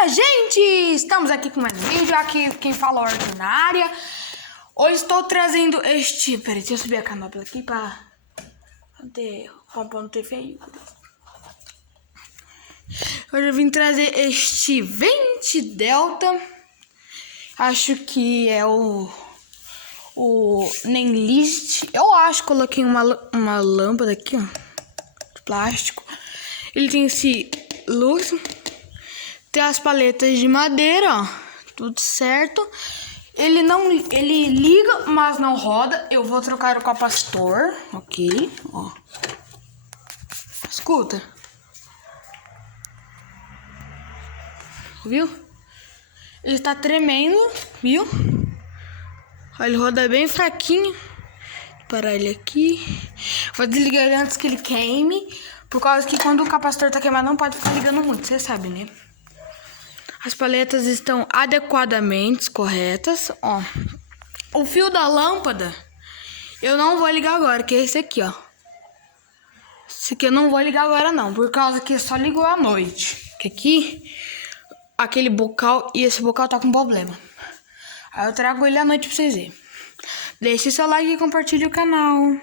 minha gente! Estamos aqui com mais um vídeo, aqui quem fala é Ordinária. Hoje estou trazendo este... Peraí, deixa eu subir a canopla aqui pra não ter feio. Hoje eu vim trazer este Vente Delta. Acho que é o Neylist. Eu acho que coloquei uma lâmpada aqui, ó, de plástico. Ele tem esse luz. Tem as paletas de madeira, ó, tudo certo. Ele liga, mas não roda. Eu vou trocar o capacitor, ok, ó. Escuta. Viu? Ele tá tremendo, viu? Ele roda bem fraquinho. Vou parar ele aqui. Vou desligar ele antes que ele queime. Por causa que quando o capacitor tá queimado não pode ficar ligando muito, você sabe, né? As paletas estão adequadamente corretas, ó. O fio da lâmpada eu não vou ligar agora, que é esse aqui, ó. Esse aqui eu não vou ligar agora não, por causa que só ligou à noite. Que aqui, aquele bocal e esse bocal tá com problema. Aí eu trago ele à noite pra vocês verem. Deixe seu like e compartilhe o canal.